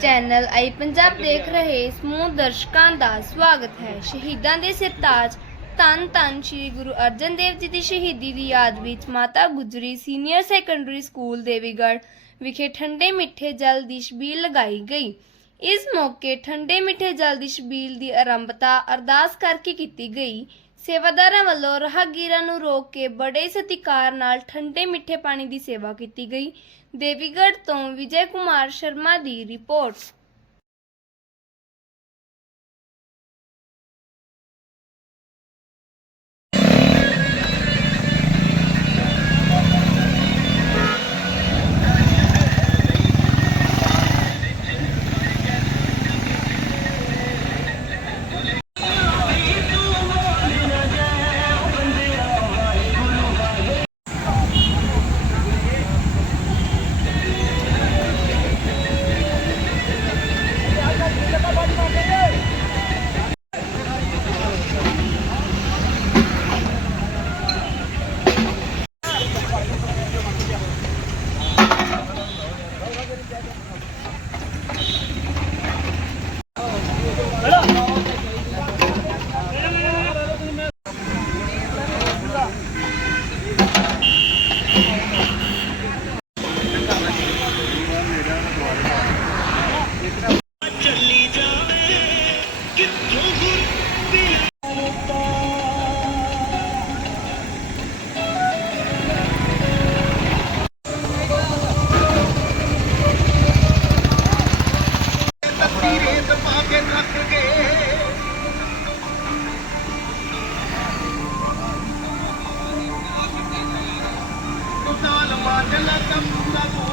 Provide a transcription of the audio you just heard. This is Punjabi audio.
ਚੈਨਲ ਆਈ ਪੰਜਾਬ ਦੇਖ ਰਹੇ ਸਮੂਹ ਦਰਸ਼ਕਾਂ ਦਾ ਸਵਾਗਤ ਹੈ। ਸ਼ਹੀਦਾਂ ਦੇ ਸਿਰਤਾਜ ਧੰਨ ਧੰਨ ਸ੍ਰੀ ਗੁਰੂ ਅਰਜਨ ਦੇਵ ਜੀ ਦੀ ਸ਼ਹੀਦੀ ਦੀ ਯਾਦ ਵਿੱਚ Mata Gujri senior secondary school Devigarh ਵਿਖੇ ਠੰਡੇ ਮਿੱਠੇ ਜਲ ਦੀ ਛਬੀਲ ਲਗਾਈ ਗਈ। ਇਸ ਮੌਕੇ ਠੰਡੇ ਮਿੱਠੇ ਜਲ ਦੀ ਛਬੀਲ ਦੀ ਆਰੰਭਤਾ ਅਰਦਾਸ ਕਰਕੇ ਕੀਤੀ ਗਈ। ਸੇਵਾਦਾਰਾਂ ਵੱਲੋਂ ਰਾਹਗੀਰਾਂ ਨੂੰ ਰੋਕ ਕੇ ਬੜੇ ਸਤਿਕਾਰ ਨਾਲ ਠੰਡੇ ਮਿੱਠੇ ਪਾਣੀ ਦੀ ਸੇਵਾ ਕੀਤੀ ਗਈ। ਦੇਵੀਗੜ੍ਹ ਤੋਂ ਵਿਜੇ ਕੁਮਾਰ ਸ਼ਰਮਾ ਦੀ ਰਿਪੋਰਟ। चली जाए कितों गुर दिल Magdala ka muna po